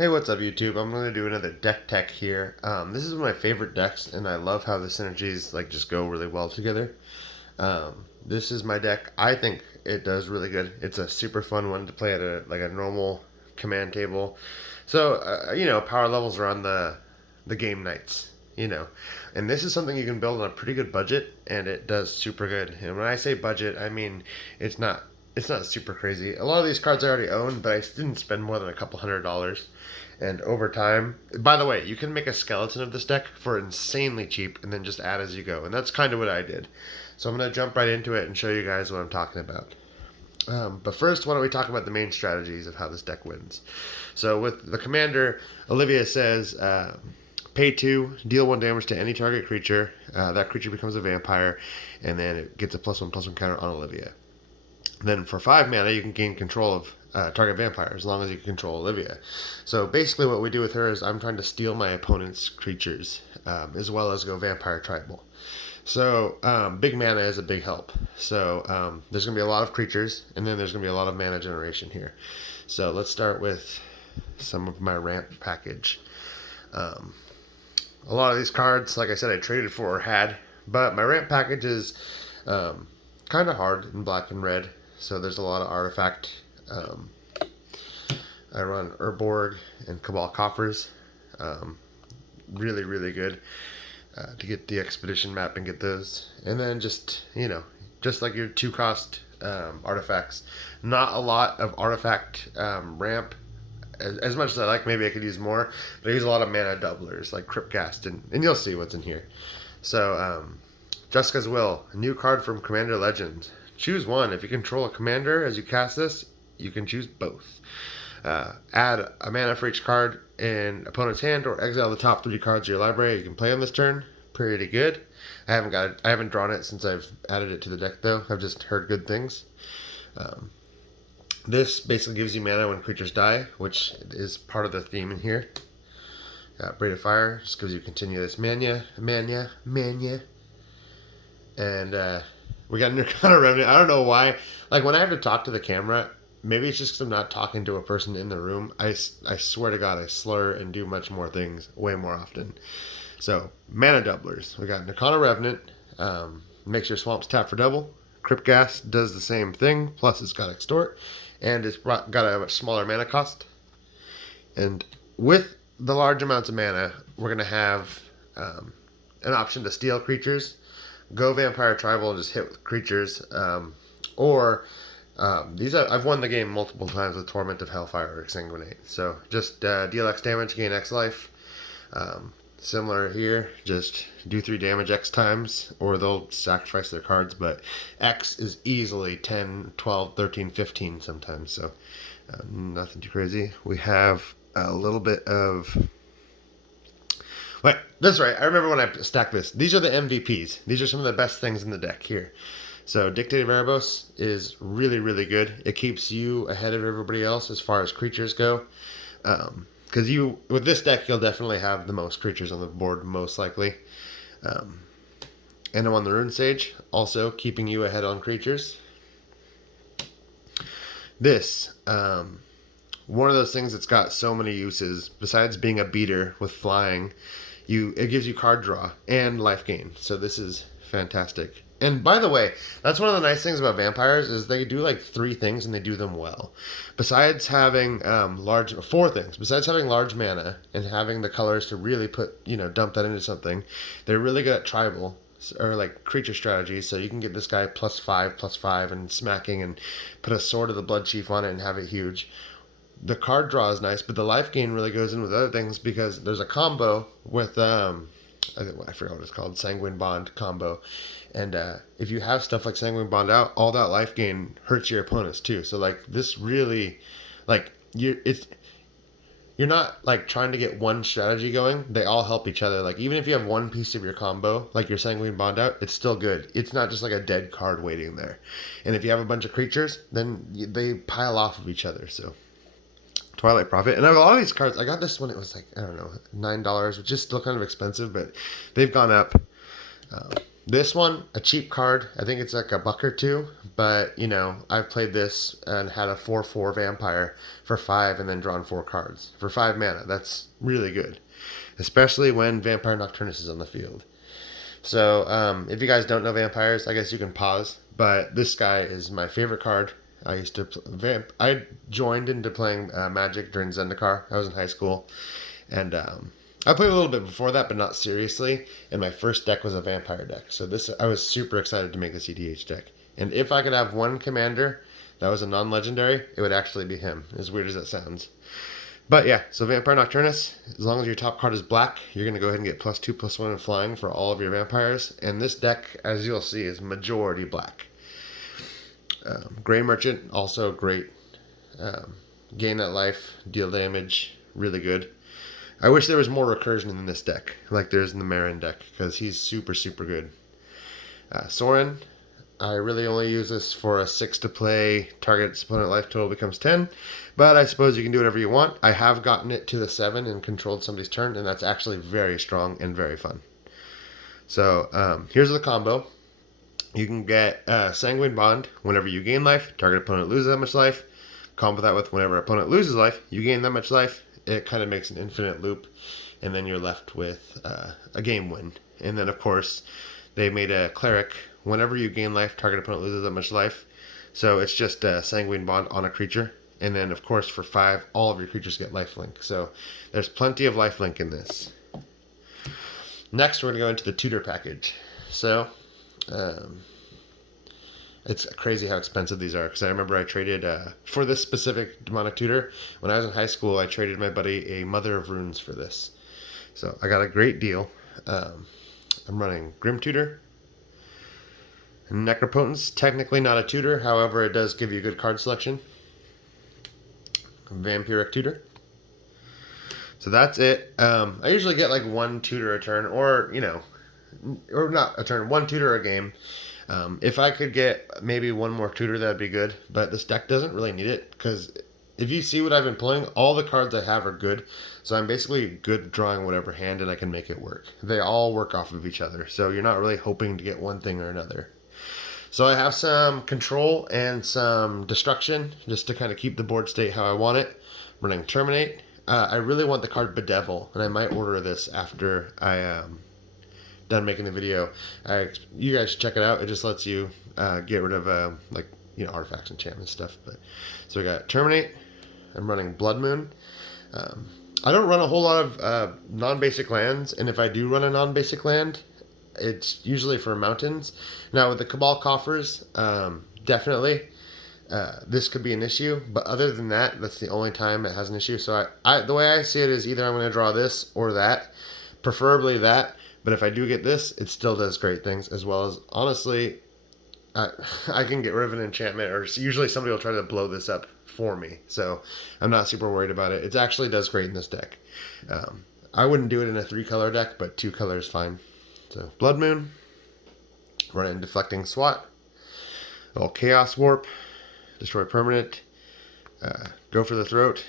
Hey, what's up YouTube? I'm going to do another deck tech here. This is one of my favorite decks, and I love how the synergies just go really well together. This is my deck. I think it does really good. It's a super fun one to play at a normal command table. So power levels are on the game nights. And this is something you can build on a pretty good budget, and it does super good. And when I say budget, I mean it's not super crazy. A lot of these cards I already own, but I didn't spend more than a couple $100. And over time, by the way, you can make a skeleton of this deck for insanely cheap and then just add as you go. And that's kind of what I did. So I'm going to jump right into it and show you guys what I'm talking about. But first, why don't we talk about the main strategies of how this deck wins. So with the commander, Olivia says, pay 2, deal 1 damage to any target creature. That creature becomes a vampire, and then it gets a +1/+1 counter on Olivia. Then for 5 mana, you can gain control of target vampire as long as you can control Olivia. So basically what we do with her is I'm trying to steal my opponent's creatures as well as go vampire tribal. So big mana is a big help. So there's going to be a lot of creatures, and then there's going to be a lot of mana generation here. So let's start with some of my ramp package. A lot of these cards, like I said, I traded for or had, but my ramp package is kind of hard in black and red. So there's a lot of artifact. I run Urborg and Cabal Coffers. Really, really good to get the expedition map and get those. And then just like your 2-cost artifacts. Not a lot of artifact ramp. As much as I like, maybe I could use more. But I use a lot of mana doublers like Cryptcast, and you'll see what's in here. So Jessica's Will, a new card from Commander Legends. Choose one. If you control a commander as you cast this, you can choose both. Add a mana for each card in opponent's hand, or exile the top 3 cards of your library you can play on this turn. Pretty good. I haven't drawn it since I've added it to the deck though. I've just heard good things. This basically gives you mana when creatures die, which is part of the theme in here. Braid of Fire just gives you continuous mana. And we got Nirvana Remnant. I don't know why. Like, when I have to talk to the camera, maybe it's just because I'm not talking to a person in the room. I swear to God, I slur and do much more things way more often. So, mana doublers. We got Nirvana Revenant. Makes your swamps tap for double. Cryptcast does the same thing. Plus, it's got Extort. And it's got a much smaller mana cost. And with the large amounts of mana, we're going to have an option to steal creatures. Go Vampire Tribal and just hit with creatures. I've won the game multiple times with Torment of Hellfire or Exsanguinate. So just deal X damage, gain X life. Similar here, just do 3 damage X times, or they'll sacrifice their cards, but X is easily 10, 12, 13, 15 sometimes, so nothing too crazy. We have a little bit of... Wait, that's right. I remember when I stacked this. These are the MVPs. These are some of the best things in the deck here. So Dictator Erebos is really, really good. It keeps you ahead of everybody else as far as creatures go. Because with this deck, you'll definitely have the most creatures on the board, most likely. And I'm on the Rune Sage, also keeping you ahead on creatures. This, one of those things that's got so many uses, besides being a beater with flying, it gives you card draw and life gain. So this is fantastic. And by the way, that's one of the nice things about vampires is they do like 3 things and they do them well. Besides having 4 things. Besides having large mana and having the colors to really dump that into something, they're really good at tribal or like creature strategies. So you can get this guy +5/+5 and smacking and put a Sword of the Bloodchief on it and have it huge. The card draw is nice, but the life gain really goes in with other things because there's a combo with I forgot what it's called, Sanguine Bond combo. And if you have stuff like Sanguine Bond out, all that life gain hurts your opponents too. So like this really, like you're not like trying to get one strategy going. They all help each other. Like even if you have one piece of your combo, like your Sanguine Bond out, it's still good. It's not just like a dead card waiting there. And if you have a bunch of creatures, then they pile off of each other. So Twilight Profit. And I have a lot of these cards. I got this one. It was like, I don't know, $9, which is still kind of expensive, but they've gone up. This one, a cheap card. I think it's like a buck or two, but you know, I've played this and had a 4/4 vampire for 5 and then drawn 4 cards for 5 mana. That's really good, especially when Vampire Nocturnus is on the field. So, if you guys don't know vampires, I guess you can pause. But this guy is my favorite card. I used to I joined into playing Magic during Zendikar. I was in high school, and I played a little bit before that, but not seriously. And my first deck was a vampire deck. So this, I was super excited to make this EDH deck. And if I could have one commander that was a non-legendary, it would actually be him. As weird as that sounds. But yeah, so Vampire Nocturnus, as long as your top card is black, you're going to go ahead and get +2/+1 in flying for all of your vampires. And this deck, as you'll see, is majority black. Gray Merchant, also great. Gain that life, deal damage, really good. I wish there was more recursion in this deck, like there's in the Marin deck, because he's super, super good. Sauron, I really only use this for a 6 to play, target's opponent life total becomes 10, but I suppose you can do whatever you want. I have gotten it to the 7 and controlled somebody's turn, and that's actually very strong and very fun. So here's the combo. You can get Sanguine Bond. Whenever you gain life, target opponent loses that much life. Combo that with whenever opponent loses life, you gain that much life. It kind of makes an infinite loop, and then you're left with a game win. And then, of course, they made a Cleric. Whenever you gain life, target opponent loses that much life. So it's just a Sanguine Bond on a creature. And then, of course, for 5, all of your creatures get lifelink. So there's plenty of lifelink in this. Next, we're going to go into the Tutor Package. So it's crazy how expensive these are, because I remember I traded, for this specific demonic tutor, when I was in high school, I traded my buddy a Mother of Runes for this. So I got a great deal. I'm running Grim Tutor. Necropotence, technically not a tutor, however it does give you good card selection. Vampiric Tutor. So that's it. I usually get like 1 tutor a turn, or, you know, or not a turn, 1 tutor a game. If I could get maybe 1 more tutor, that'd be good. But this deck doesn't really need it, because if you see what I've been playing, all the cards I have are good. So I'm basically good at drawing whatever hand, and I can make it work. They all work off of each other, so you're not really hoping to get one thing or another. So I have some control and some destruction, just to kind of keep the board state how I want it. I'm running Terminate. I really want the card Bedevil, and I might order this after I done making the video. You guys should check it out. It just lets you get rid of like, you know, artifacts, enchantments, stuff. But so we got Terminate. I'm running Blood Moon. I don't run a whole lot of non-basic lands, and if I do run a non-basic land, it's usually for mountains. Now with the Cabal Coffers, definitely this could be an issue, but other than that, that's the only time it has an issue. So the way I see it is either I'm going to draw this or that, preferably that. But if I do get this, it still does great things, as well as, honestly, I can get rid of an enchantment, or usually somebody will try to blow this up for me. So I'm not super worried about it. It actually does great in this deck. I wouldn't do it in a 3-color deck, but 2 colors fine. So Blood Moon, running Deflecting Swat, a little Chaos Warp, destroy permanent, go for the throat,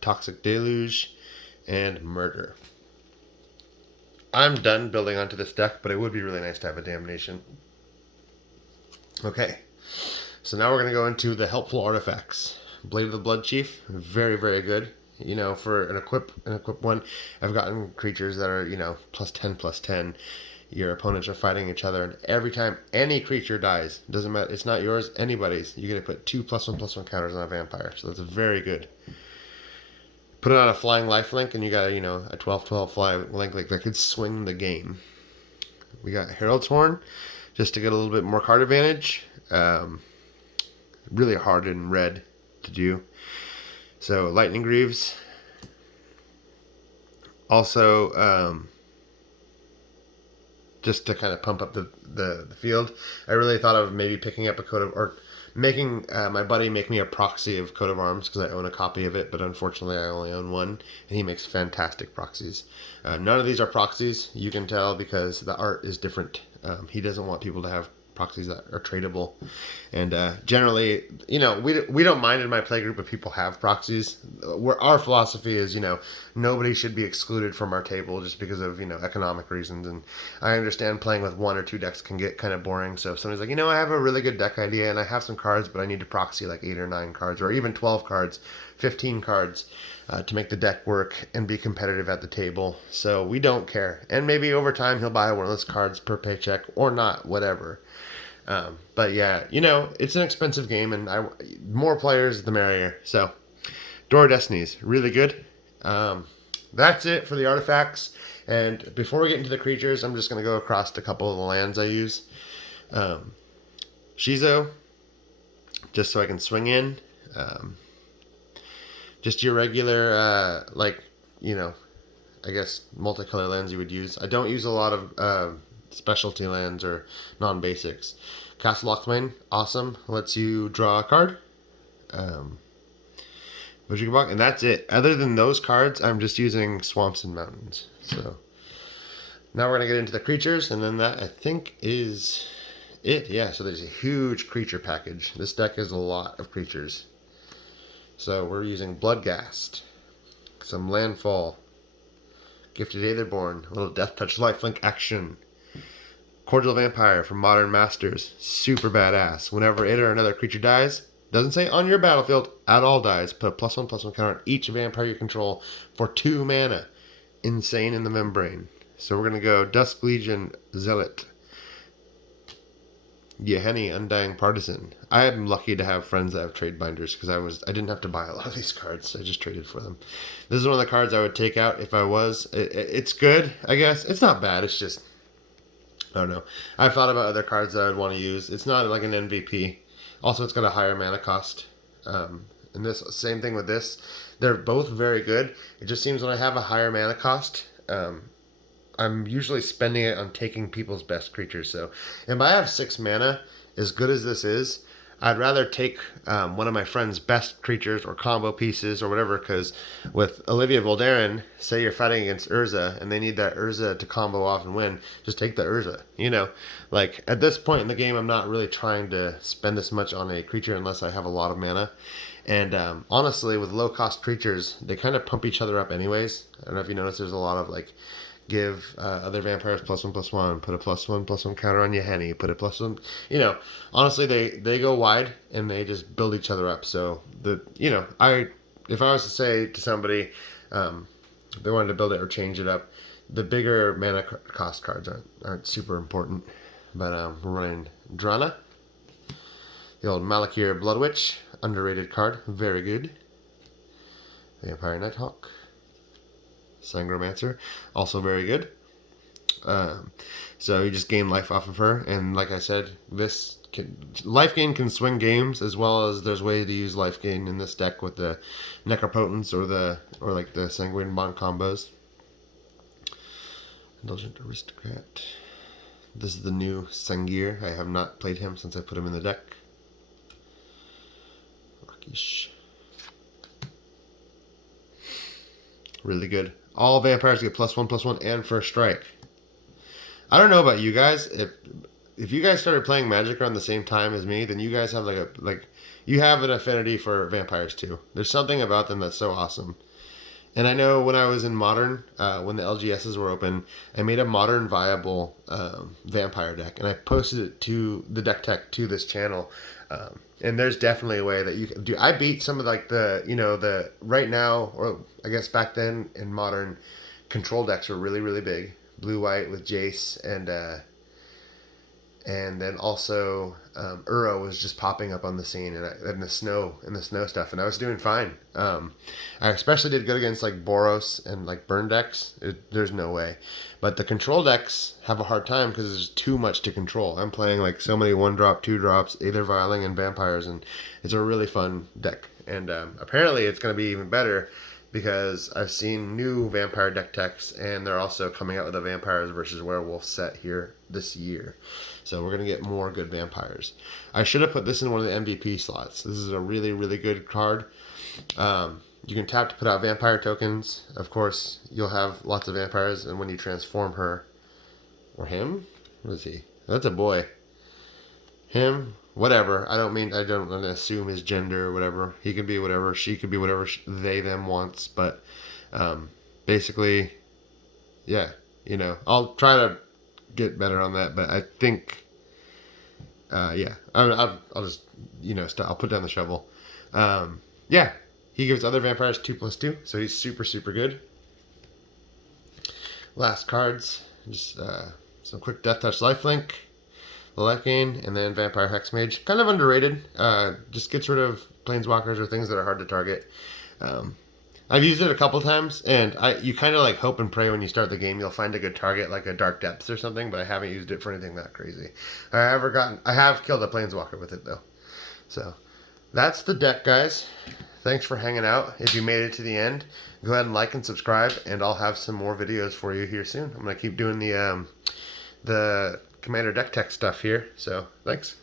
Toxic Deluge, and Murder. I'm done building onto this deck, but it would be really nice to have a Damnation. Okay, so now we're going to go into the helpful artifacts. Blade of the Blood Chief, very, very good. You know, for an equip one, I've gotten creatures that are, you know, +10/+10. Your opponents are fighting each other, and every time any creature dies, doesn't matter, it's not yours, anybody's, you get to put 2 +1/+1 counters on a vampire. So that's very good. Put it on a flying lifelink, and you got a, you know, a 12/12 fly link that could swing the game. We got Herald's Horn, just to get a little bit more card advantage. Really hard in red to do. So Lightning Greaves. Also, just to kind of pump up the field. I really thought of maybe picking up a Coat of, or making my buddy make me a proxy of Coat of Arms, because I own a copy of it, but unfortunately I only own one, and he makes fantastic proxies. None of these are proxies, you can tell, because the art is different. He doesn't want people to have proxies that are tradable. And generally, you know, we don't mind in my play group if people have proxies. Our philosophy is, you know, nobody should be excluded from our table just because of, you know, economic reasons. And I understand playing with 1 or 2 decks can get kind of boring. So if somebody's like, you know, I have a really good deck idea and I have some cards, but I need to proxy like 8 or 9 cards or even 12 cards, 15 cards to make the deck work and be competitive at the table. So we don't care. And maybe over time he'll buy one of those cards per paycheck or not, whatever. But yeah, you know, it's an expensive game, and more players the merrier. So, Door of Destinies, really good. That's it for the artifacts. And before we get into the creatures, I'm just going to go across a couple of the lands I use. Shizo, just so I can swing in. Just your regular, like, you know, I guess multicolor lands you would use. I don't use a lot of specialty lands or non-basics. Castle Lochmain, awesome. Lets you draw a card. And that's it. Other than those cards, I'm just using Swamps and Mountains. So now we're going to get into the creatures, and then that, I think, is it. Yeah, so there's a huge creature package. This deck is a lot of creatures. So we're using Bloodghast, some Landfall, Gifted Aetherborn, a little Death Touch lifelink action, Cordial Vampire from Modern Masters, super badass. Whenever it or another creature dies, doesn't say on your battlefield, at all dies, put a +1/+1 counter on each vampire you control for 2 mana. Insane in the Membrane. So we're going to go Dusk Legion Zealot, Yahenni Undying Partisan. I am lucky to have friends that have trade binders because I didn't have to buy a lot of these cards. I just traded for them. This is one of the cards I would take out if I was. It's good, I guess. It's not bad. It's just, I don't know. I've thought about other cards that I would want to use. It's not like an MVP. Also, it's got a higher mana cost. And this same thing with this. They're both very good. It just seems when I have a higher mana cost, I'm usually spending it on taking people's best creatures. So if I have 6 mana, as good as this is, I'd rather take one of my friend's best creatures or combo pieces or whatever, because with Olivia Voldaren, say you're fighting against Urza and they need that Urza to combo off and win, just take the Urza. You know, like at this point in the game, I'm not really trying to spend this much on a creature unless I have a lot of mana. And honestly, with low-cost creatures, they kind of pump each other up anyways. I don't know if you notice there's a lot of like, give other vampires +1/+1, put a +1/+1 counter on Yahenni, put a +1. You know, honestly, they go wide and they just build each other up. So if I was to say to somebody, they wanted to build it or change it up, the bigger mana cost cards aren't super important. But we're running Drana, the old Malakir Blood Witch, underrated card, very good. Vampire Nighthawk. Sangromancer, also very good. So you just gain life off of her, and like I said, life gain can swing games, as well as there's way to use life gain in this deck with the Necropotence or like the Sanguine Bond combos. Indulgent Aristocrat. This is the new Sangir. I have not played him since I put him in the deck. Rockish. Really good. All vampires get +1/+1 and first strike. I don't know about you guys. If you guys started playing Magic around the same time as me, then you guys have you have an affinity for vampires too. There's something about them that's so awesome. And I know when I was in Modern, when the LGSs were open, I made a Modern viable vampire deck, and I posted it to the deck tech to this channel. And there's definitely a way that you can do. I beat some of like the right now, or I guess back then in Modern, control decks were really, really big. Blue-white with Jace and then also Uro was just popping up on the scene and the snow stuff, and I was doing fine. I especially did good against like Boros and like burn decks. There's no way, but the control decks have a hard time because there's too much to control. I'm playing like so many 1-drop, 2-drops, Aether Vialing, and vampires, and it's a really fun deck. And apparently it's going to be even better because I've seen new vampire deck techs, and they're also coming out with a vampires versus werewolf set here this year. So we're going to get more good vampires. I should have put this in one of the MVP slots. This is a really, really good card. You can tap to put out vampire tokens. Of course, you'll have lots of vampires, and when you transform her, or him? What is he? That's a boy. him, whatever. I don't want to assume his gender or whatever. He can be whatever. She could be whatever they them wants. But basically, yeah, I'll try to get better on that. But I think, yeah, I'll just I'll put down the shovel. Yeah, he gives other vampires 2/2, so he's super super good. Last cards, just some quick Death Touch Lifelink, Lycane, and then Vampire Hex Mage. Kind of underrated. Just gets rid of planeswalkers or things that are hard to target. I've used it a couple times, and you kind of like hope and pray when you start the game you'll find a good target, like a Dark Depths or something. But I haven't used it for anything that crazy. I have killed a planeswalker with it though. So that's the deck, guys. Thanks for hanging out. If you made it to the end, go ahead and like and subscribe, and I'll have some more videos for you here soon. I'm gonna keep doing the Commander deck tech stuff here. So thanks.